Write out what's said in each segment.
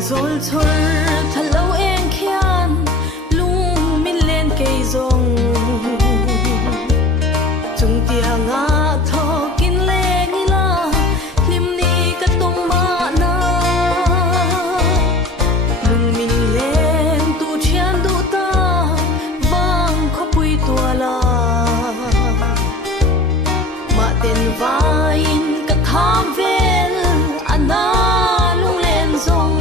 zol thur thalo eng khian lung min len kei zong chung tia nga thokin le ngila lim ni ka tung ma na lung min len tu thian du ta bang kho pui tua la ma ten vain ka tham vel ana lung len zong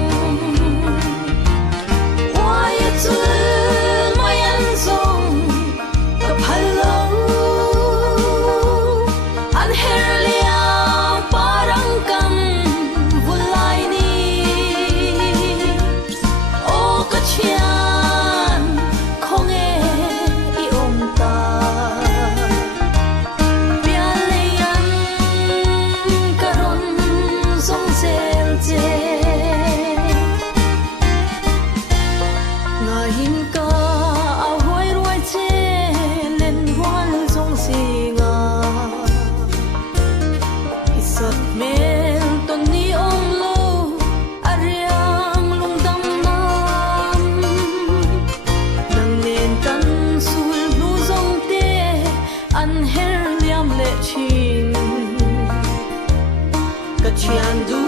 chian du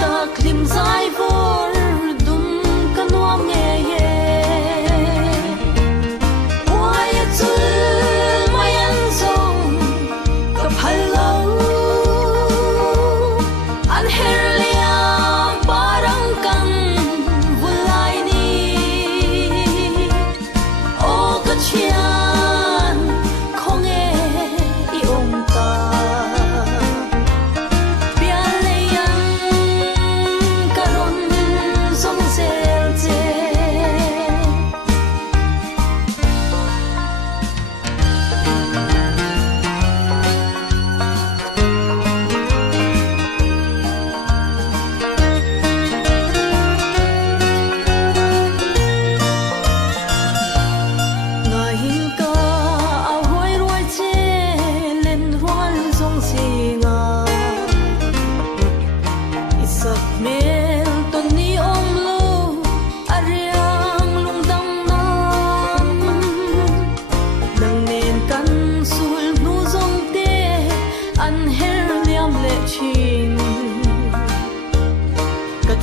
ta klim zai vor dum kanuam nge ye wai chu mai an song ka phalo an her lia parang kan vulai ni o ka chian khong e I om ta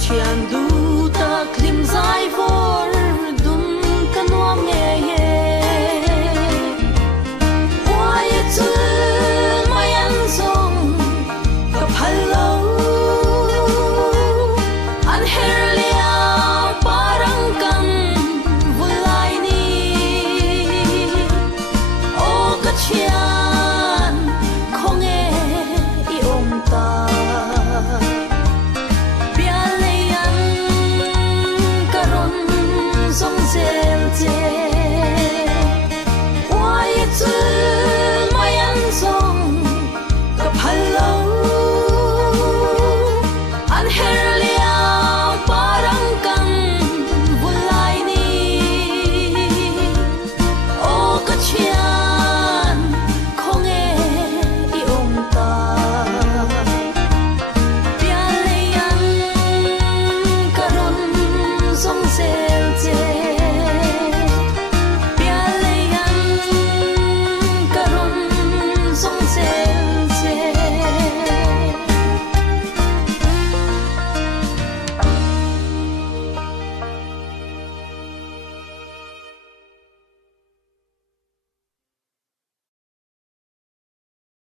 chian du ta klim zai vor dum kanuam nge ye wai chu mai an song ka phalo an her lia parang kan vulai ni o ka chia